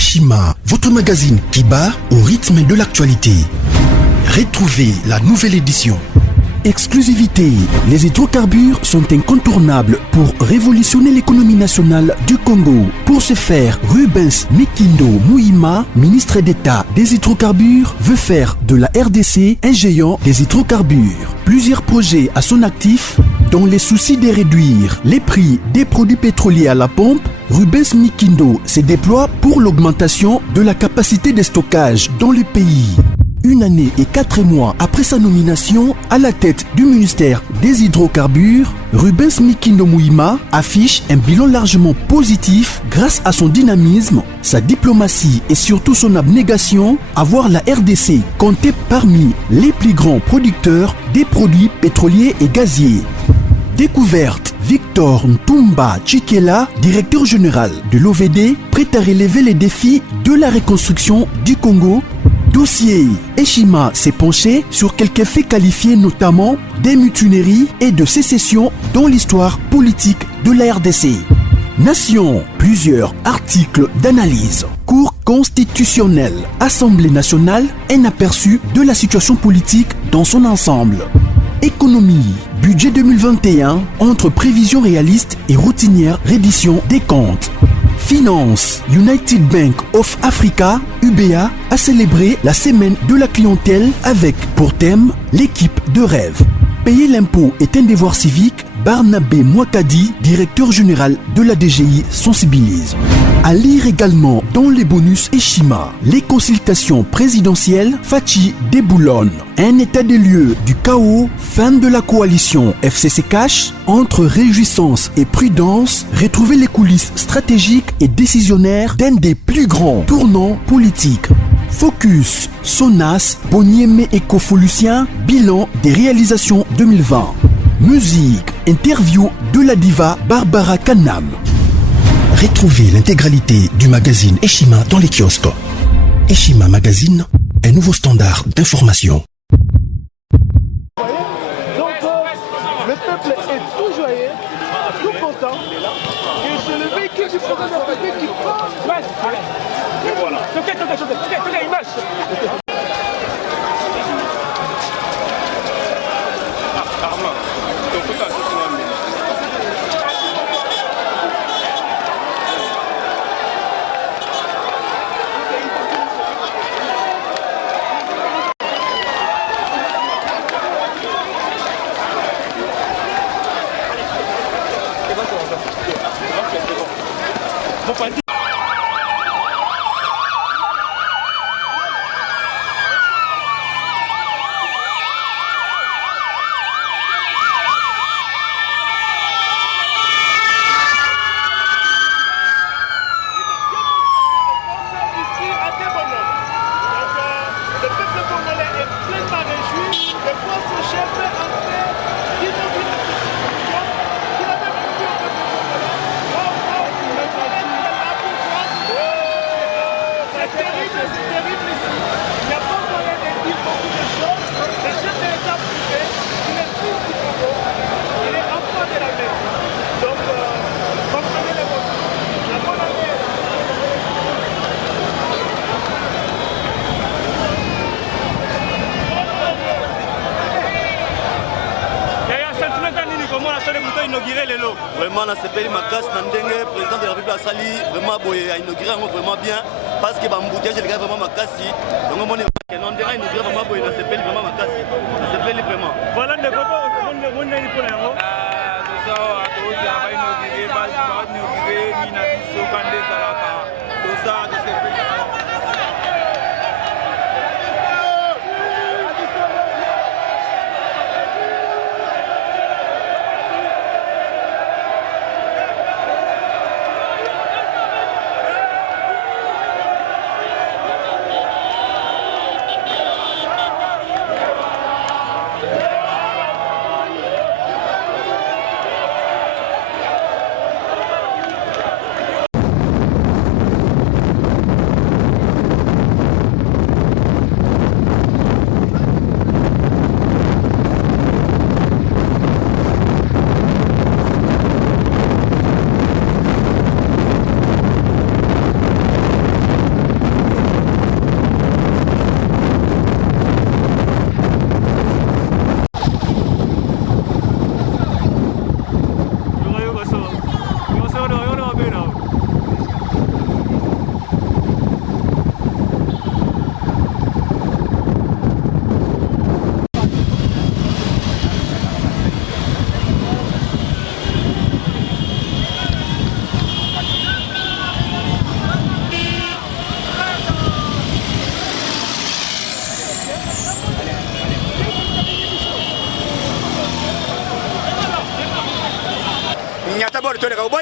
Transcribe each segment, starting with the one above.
Eshima, votre magazine qui bat au rythme de l'actualité. Retrouvez la nouvelle édition. Exclusivité, les hydrocarbures sont incontournables pour révolutionner l'économie nationale du Congo. Pour ce faire, Rubens Mikindo Mouima, ministre d'État des hydrocarbures, veut faire de la RDC un géant des hydrocarbures. Plusieurs projets à son actif, dans les soucis de réduire les prix des produits pétroliers à la pompe. Rubens Mikindo se déploie pour l'augmentation de la capacité de stockage dans le pays. Une année et 4 mois après sa nomination à la tête du ministère des hydrocarbures, Rubens Mikindo Mouima affiche un bilan largement positif grâce à son dynamisme, sa diplomatie et surtout son abnégation à voir la RDC compter parmi les plus grands producteurs des produits pétroliers et gaziers. Découverte, Victor Ntumba Chikela, directeur général de l'OVD, prêt à relever les défis de la reconstruction du Congo. Dossier, Eshima s'est penché sur quelques faits qualifiés notamment des mutineries et de sécession dans l'histoire politique de la RDC. Nation, plusieurs articles d'analyse. Cour constitutionnelle, Assemblée nationale, un aperçu de la situation politique dans son ensemble. Économie, budget 2021, entre prévisions réalistes et routinières reddition des comptes. Finance, United Bank of Africa, UBA, a célébré la semaine de la clientèle avec pour thème l'équipe de rêve. Payer l'impôt est un devoir civique. Barnabé Mwakadi, directeur général de la DGI, sensibilise. À lire également dans les bonus Eshima, les consultations présidentielles, Fachi déboulonne. Un état des lieux du chaos, fin de la coalition FCC Cash, entre réjouissance et prudence, retrouver les coulisses stratégiques et décisionnaires d'un des plus grands tournants politiques. Focus, Sonas, Bonieme et Kofolusien, bilan des réalisations 2020. Musique, interview de la diva Barbara Kanam. Retrouvez l'intégralité du magazine Eshima dans les kiosques. Eshima Magazine, un nouveau standard d'information. Donc, le peuple est tout joyeux, tout content. Et c'est le véhicule du programme de qui prend. Et voilà. Vraiment, on a sepeli ma casse, Nandenge, président de la République Asali, vraiment, a inauguré vraiment bien, parce que l'embouteillage, les gars, vraiment ma casse. Donc, on a inauguré vraiment, on a sepeli vraiment ma casse. On a sepeli vraiment. Voilà, le gars, on a inauguré pour l'instant. Tout ça, on a inauguré, on a inauguré, Mina Bisso, Kande Salaka, tout ça, on a sepeli.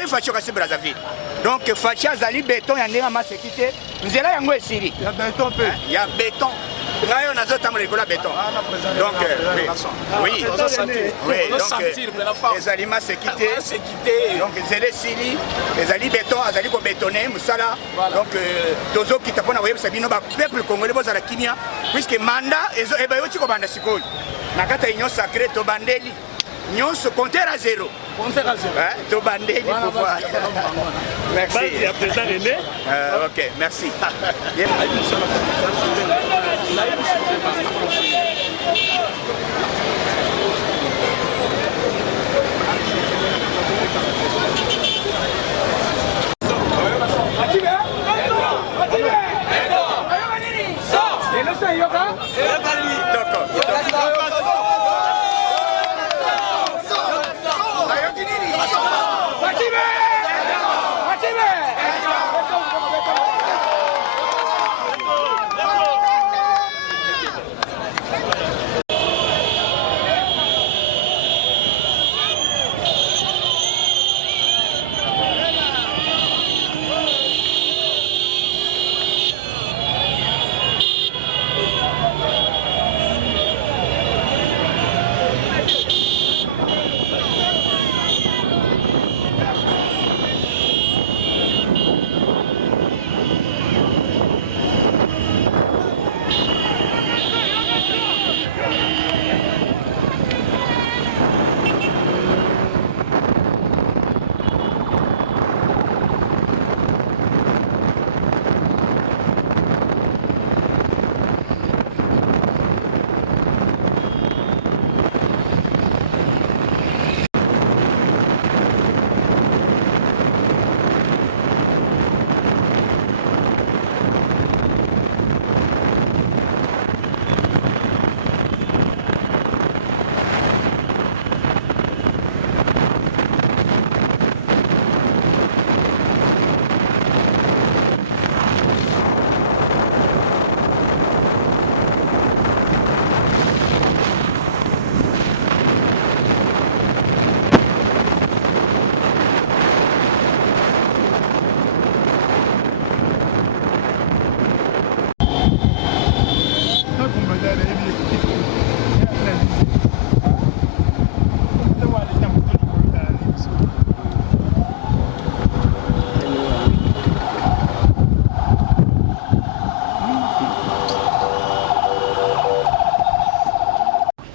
Fachi Kassi Brazzaville. Donc Fachi azali béton ya ndenge masekité. Nzela yango esili. Il y a béton peu. Il y a béton. Ngayo nazo tamole kola béton. Donc oui. Donc les aliments sécurité. Donc zélé sili, les ali béton, azali ko bétonner musala. Donc tozo kita pona web sabino ba peuple congolais bozala kimia puisque mandat ezo eba yoti ko banda sikoli. Nakata union sacrée to bandeli. Nyonso compteur à zéro. Compteur à zéro. To bandeli pour voir. Merci. Ok, merci.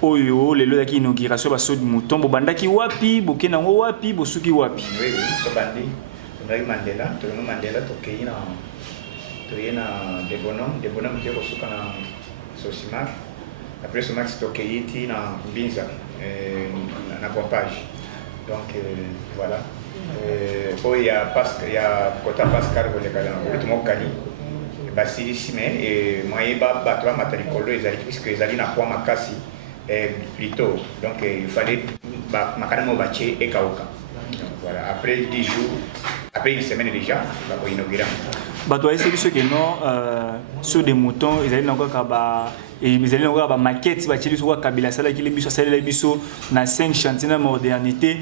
Oyo lelo yaki inauguration baso du mouton bobandaki wapi bokena ngo wapi bosuki wapi. Oui tobandi ngai Mandela tono Mandela tokeina debonom qui kosuka na Sosimac après Sosimac tokeiti na Binza na pompage donc voilà il y a Kota Pascal bolekala na mokali basili sime et moyen bato matarikolo ezali puisque ezali na kwa makasi plutôt donc il fallait makaramo bache et kaoka voilà après 10 jours après une semaine déjà la ko inaugurer bato ese biso que non sur des moutons ezali na kwa ba et ezali na kwa ba maquette ba chili sur kabila sala ki le biso sala biso na 5 chantiers na modernité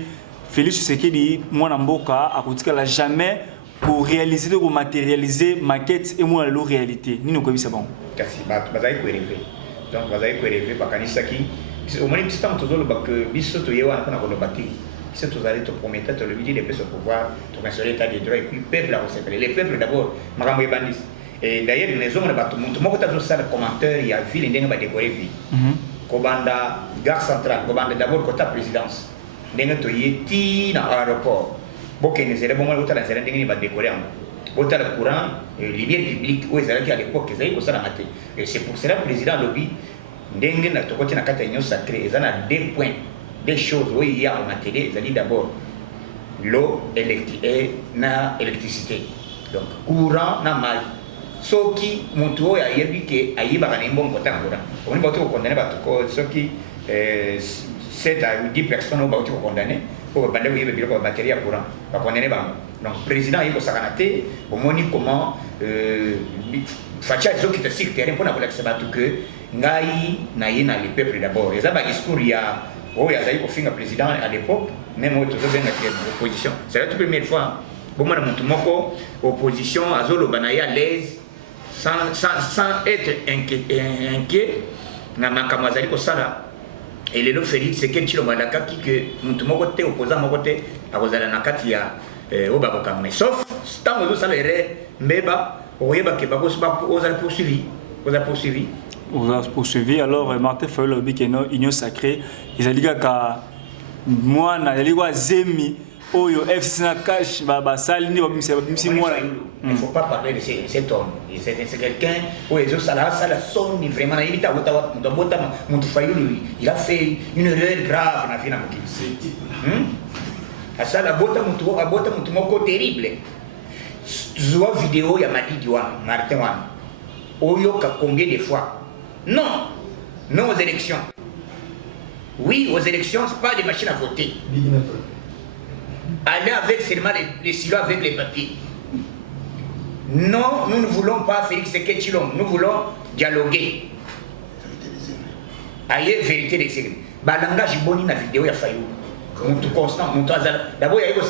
Félix Tshisekedi mwana mboka akotika jamais pour réaliser pour matérialiser maquette et moi la réalité ni no ko bisa bon kasi bazali ko rêver donc bazali ko rêver bakanisaki au moins petit temps tozolo bak biso to yewa na ko baki c'est tous allés te promettre te le dire de ce pouvoir to construire l'état de droit et puis peuple à recevoir les peuples d'abord makambo bandis et d'ailleurs les hommes ba tout moko ta ça le commentaire il y a vu les ndenge ba décorer vie ko banda gare centrale ko banda d'abord côté présidence ndenge to yeti na aéroport bokene zele bon mo ta la zele ndenge ba décorer bota le courant lumière publique où ezalaki à l'époque ezali ko sala maté et c'est pour cela président lobby ndenge na tokoti na kata union sacrée ezana deux points des choses où il y a en matériel ezali d'abord l'eau na électricité donc courant na mal soki mutu oyo ayebi ke ayibaka na mbongo tangola on va tout condamner bato ko soki 7 à 10 personnes on va tout condamner pour bande où il y a biloko matériel courant va condamner ba donc président il faut sakanate au moni comment facha zo qui te terrain pour na kolakisa bato que ngai na yena les peuples d'abord ezaba discours ya oyo azali kofinga président à l'époque même oyo tozobengaki opposition c'est la toute première fois bomona motu moko opposition azoloba na ye à l'aise sans être inquiet na makambo azali kosala et lelo Félix Tshisekedi Tshilombo alakaki que motu moko te opposant moko te akozala na kati ya oyo bakokanga mais sauf ntango ozosala erreur mbeba okoyebake ozala poursuivi Vous avez poursuivi. Alors, Martin Fayulu a dit que non, Union Sacrée, ils ont dit que moi, je suis Zemi, Oyo, FC Nakash, Salini, il ne faut pas parler de cet homme. C'est quelqu'un où les autres, ça sonne vraiment. Il a fait une erreur grave dans la vie. Ça, la botte est terrible. Je vois une vidéo, il y a Martin Wan. Oyo, combien de fois? Non, non aux élections. Oui, aux élections, ce n'est pas des machines à voter. Aller avec seulement les silos avec les papiers. Non, nous ne voulons pas Félix Tshisekedi Tshilombo, nous voulons dialoguer. Aïe, vérité des séries. Balanga, j'ai boni na vidéo ya Fayulu. Tout constant, d'abord il y a eu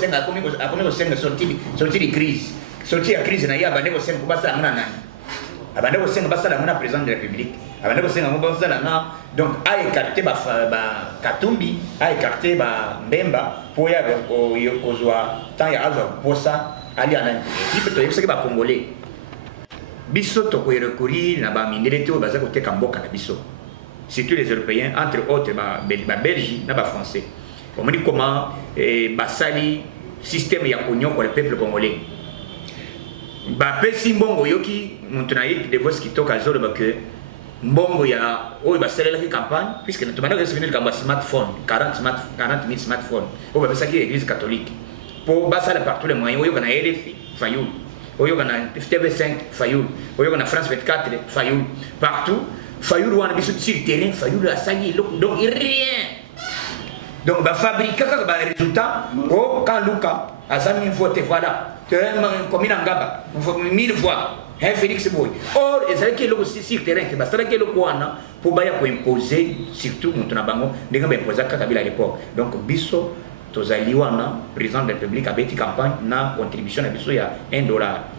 sorti de crise. Sorti de crise, il y a eu le président de la République. Donc, a écarté Katumbi, a écarté Mbemba pour y avoir tant il y a pour ça, aller en équipe, il y a des Congolais. Bisso, tu peux recourir, il y a des minéraux, il y a des Kamboka, surtout les Européens, entre autres, les Belges, les Français. On me dit comment le système y a connu pour le peuple congolais. Pesi mbongo yoki mutunayi de voice qui toka zolo que mbongo ya oyo basalela ki campagne puisque nous demandons de se venir comme smartphone 40 000 smartphones oyo bapesa ki l'église catholique pour basala partout les moyens oyo kana RFI Fayulu oyo kana TV5 Fayulu oyo kana France 24 Fayulu partout Fayulu wana biso sur terrain Fayulu asali donc rien donc ba fabriquer ba résultat oh quand Luka azami voté voilà comme il en gaba 1000 fois Félix Boy or ezali ke loko sur terrain que bastara ke loko wana pour baya ko imposer surtout mutu na bango ndenge ba imposer kaka bila à l'époque donc biso tozali wana président de la République a beti campagne na contribution na biso ya $1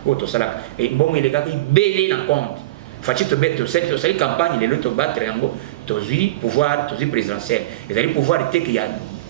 au tosala et mbongo ile kaka belé na compte fati to beto cette campagne les loto battre yango tozi pouvoir tozi présidentiel ezali pouvoir te que ya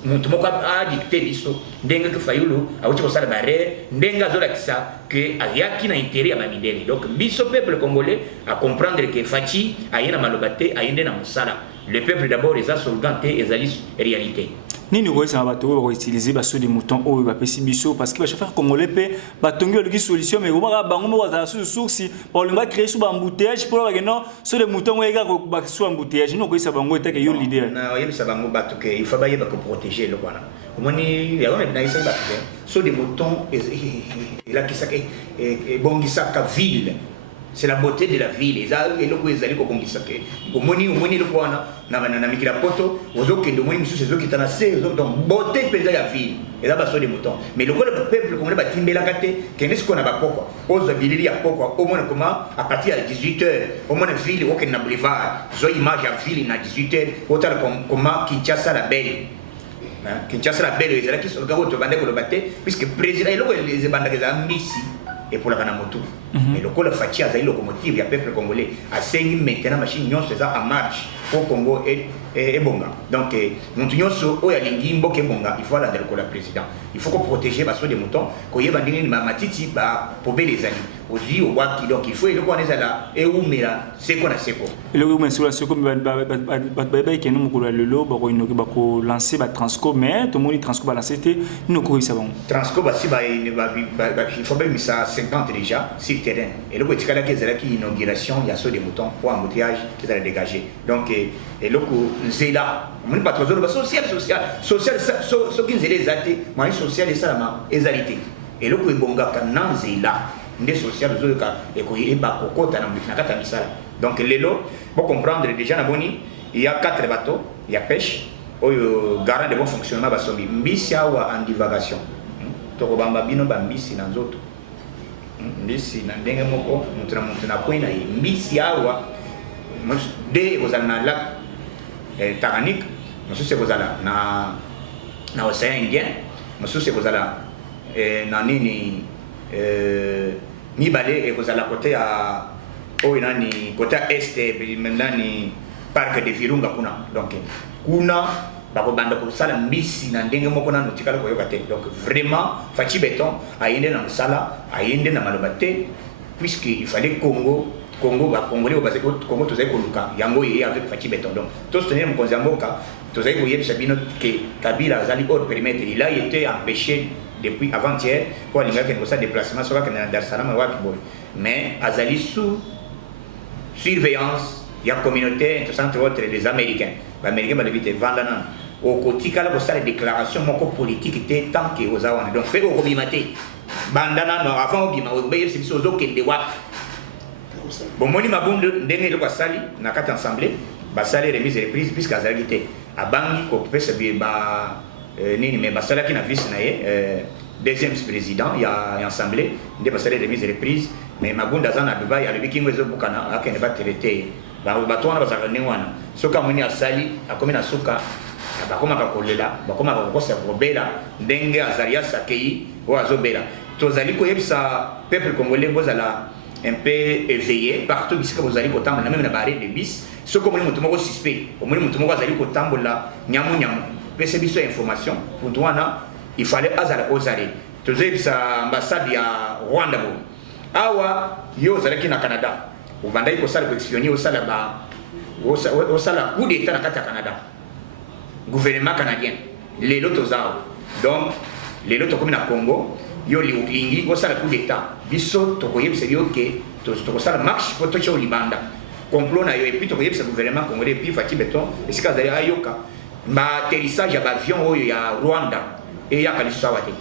mutu moko a dicté biso ndenge que Fayulu auti kosala barrière ndenge azolakisa que ayaki na intérêt ya bamindele donc biso peuple congolais à comprendre que fati ayena malobate ayende na musala le peuple d'abord les a solganté ezali réalité nini koyesa bato oyo bakoutilize baso de mouton oyo bapesi biso parce que bachauffeur congolais mpe batongi oloki solution mais komaka bango moko bazala susu source baolinga créer su baembouteillage mpo loba keno so de mouton oyo ekaka basu embouteillage nini okoyesa bango etake yo leader na oyebisa bango bato ke il faut bayeba koprotéger eloko wana omoni yango nayebisaki bato te so de mouton elakisaka ebongisaka ville. C'est la beauté de la ville. Et le coup, ils allaient comme ça. Au moni le quoi na mikila poto, aux autres qui demandent monsieur ces autres qui t'anassent, donc beauté de la ville. Et là bas sur des moutons. Mais le peuple comme le bâtiment la gâté, qu'est-ce qu'on a pas pourquoi? Aux habilités à pourquoi? Au moins comment à partir de 18h, au moins ville aucun na boulevard, zo image à ville na 18h, autant comment Kinshasa la belle. Kinshasa la belle, ils allaient qui sont gars au bande ko le batté puisque président et les bandes des ambisi. Et pour la Kanamoto. Mais le col Fatia a une locomotive, il y a peuple congolais. À 5 maintenant, machine Nyon c'est ça en marche au Congo et Bonga. Donc, nous tenons sur Oyalingi, Mboke Bonga, il faut aller dans le président. Il faut qu'on protège les des moutons, qu'on y ait des matiti pour les amis. Aussi, au Waki, donc il faut que nous ayons là, et où mais là, c'est qu'on a c'est quoi. Et le gouvernement sur la seconde, qui nous avons le lot, pour lancer le Transco, mais tout le monde Transco va lancer, nous avons savons. Transco, il faut bien ça 50 déjà sur le terrain. Et le petit cas qui est l'inauguration, il y a sur des moutons pour embouteillage, qui est dégagé. Donc, et le coup, c'est là. On n'est pas trop social, ce qui est les athées, moi, social et ça, les alité. Et le coup, il bon gars, quand c'est là. Des social et qu'il donc les lots pour comprendre déjà il y a 4 bateaux il y a pêche garant de bon fonctionnement basombi mbisia ou en divagation tokobamba bino bambisi na nzoto mbisi na ndenge moko mutuna kwena mbisia wa de aux na lac Tanganyika mosusu ekozala na océan Indien, mosusu ekozala na nini mibale ekozala côté ya oyo nani côté est nani parc de Virunga kuna. Donc kuna bakobanda kosala mbisi na ndenge moko nano tikala koyoka te. Donc vraiment Fachi Beton ayende na mosala ayende na maloba te, puisque il fallait Congo ba Congolais parce que Congo tozali koluka yango yé avec Fachi Beton. Donc to soutenir mokonzi mboka tozali koyebisa bino que Kabila azali hors périmètre. Il a été empêché depuis avant-hier pour aller faire un déplacement sur Dar es Salaam wapi boy, mais azali sous surveillance ya communauté entre autres les Américains. Les Américains va éviter vandana au kotika la kosa les déclarations moko politique était tant que aux awana. Donc fait au bimate bandana no avant bima au bayer c'est biso zo kende wa bon moni mabundu ndenge le sali na kati ensemble ba sali remise reprise puisque azalite abangi ko pesa ba nini mais ba sala ki na vice na ye deuxième président ya assemblée ndé ba sali remise reprise mais mabunda zana Dubai ali bikingo zo bukana akene ba traité ba batwana ba zakane wana soka moni asali akomi na soka bakoma kakolela bakoma kakosa robela ndenge azaria sakei o azobela tozali ko yebisa peuple congolais bozala un peu éveillé partout ici que vous allez autant même na barre de bis ce comme les mutumo suspect au moins mutumo azali ko tambola nyamu pese biso information pour toi il fallait azala ozare tozebisa ambassade ya Rwanda bo awa yo zalaki na Canada ubandai ko sala ko espionner au sala ba au sala coup d'état na kati ya Canada gouvernement canadien les lotos zao donc les lotos comme na Congo yo lingi ko sala coup d'état biso to koyebisa yo ke to sala marche pour to cho libanda complot na yo et puis to koyebisa gouvernement congolais puis Fachi Beton et sika zali ayoka ma atterrissage ya avion oyo ya Rwanda et ya kalisawate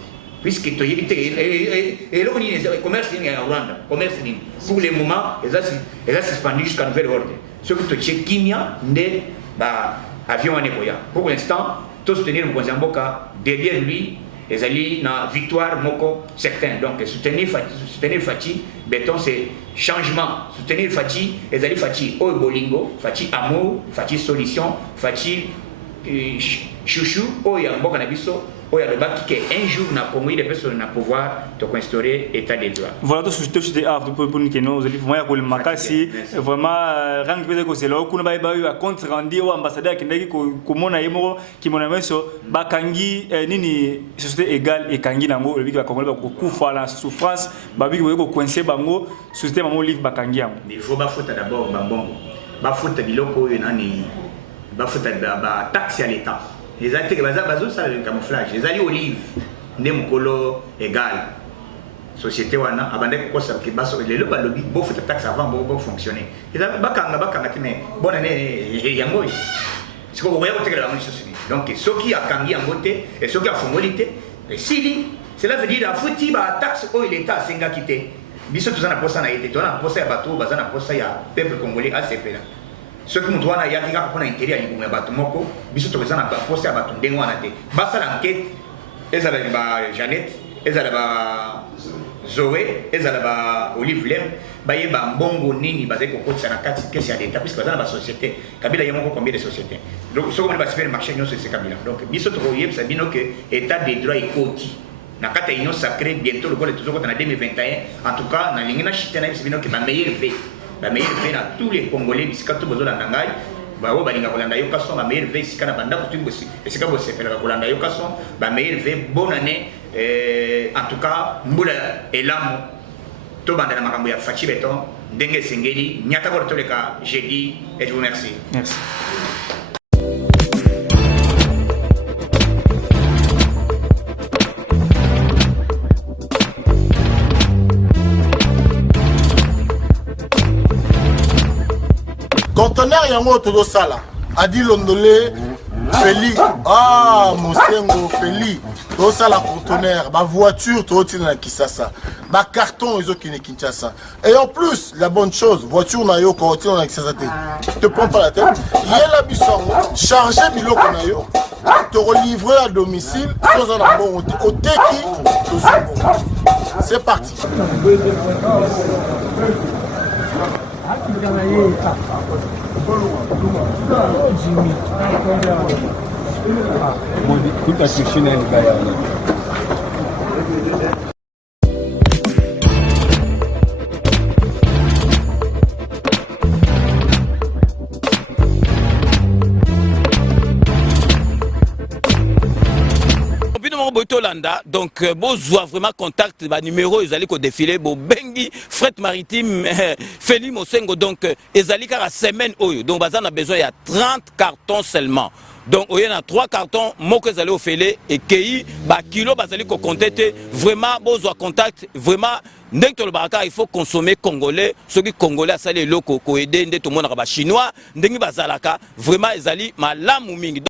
puisque to yebite et le ni commerce ni ya Rwanda commerce ni pour le moment ils a suspendu jusqu'à nouvel ordre ce que to Kimia nde ba avion anekoya pour l'instant to soutenir Mkonzamboka derrière lui les alliés na victoire moko certain. Donc soutenir Fachi Beton c'est changement, soutenir Fachi les alliés Fachi Oy Bolingo Fachi amour Fachi solution Fachi chouchou Oy Mboka na biso Oy le baki que un jour na Congo des personnes na pouvoir te instaurer état de droit. Voilà tout ce que je dis pour nous que nous allons vraiment pour le makasi vraiment rang peut que c'est là qu'on va à compte rendu au ambassadeur qui n'est que mon aïmo qui mon ami so bakangi nini société égale et kangi nango le biki va Congo ba kufa la souffrance ba biki ko coincer bango société mamo livre bakangi yango. Il faut ba faute d'abord bambongo ba faute biloko yo nani ba faute ba taxe à l'état. Les actes que bazo ça le camouflage les alliés olive ne mukolo égal société wana abande ko ça que baso le balobi bo faut taxe avant bo fonctionner et là bakanga kine bona ne yango c'est ko voyez que la société donc ce qui a kangi en côté et ce qui a fongolité et si cela veut dire la fouti ba taxe au l'état singa quitté biso tout ça na posa na été to na posa ya bato bazana posa ya peuple congolais ACP là ce que nous devons faire, c'est qu'on a intérêt à l'immobilier bateau, biso to bezana ba poste à bateau ndenge wana te. Basa l'enquête, ezala ba Jeannette, ezala ba Zoé, ezala ba Olive Lem, ba yeba mbongo nini bazé ko kotsa na kati kesi ya l'état puisque bazana ba société. Kabila yemo combien de sociétés. Donc ce qu'on va faire marché non c'est Kabila. Donc biso to yeb ça bino que état des droits et koti. Na kata union sacrée bientôt le gol toujours en 2021. En tout cas, na lingina chitena c'est bino que ma meilleure vie. La meilleure veille à tous les Congolais, si quand tu besoin d'angai, bah ouais, balinga kolanda yo kason, la meilleure veille si quand banda kutu bosi, et si quand bosi fait la kolanda yo kason, bah meilleure veille bonne année, en tout cas mbula elamu, to banda na makambo ya Fachi Beton, ndenge sengeli, nyata bortoleka, j'ai dit et je vous remercie. Merci. Conteneur yango todo sala adi londolé Feli Mosengo Feli todo sala conteneur ba voiture todo tina na Kisasa ba carton ezo kine Kinshasa et en plus la bonne chose voiture na yo ko tina na Kisasa te prends pas la tête yela bisongo charger biloko na yo te relivrer à domicile sans un bon oteki to zongo c'est parti. Jimmy. Donc, besoin vraiment contact, numéro, ils allaient défiler, bengi, fret maritime, Feli Mosengo, donc, ils allaient à la semaine, donc, on a besoin, il y a 30 cartons seulement. Donc, il y a 3 cartons, moi que vous allez au filet, et qui, kilo, vous allez compter, vraiment, besoin contact, vraiment, il faut consommer congolais, ceux qui congolais, ça les locaux, tout le monde chinois, vraiment, ils allaient, ma lame ou mingi.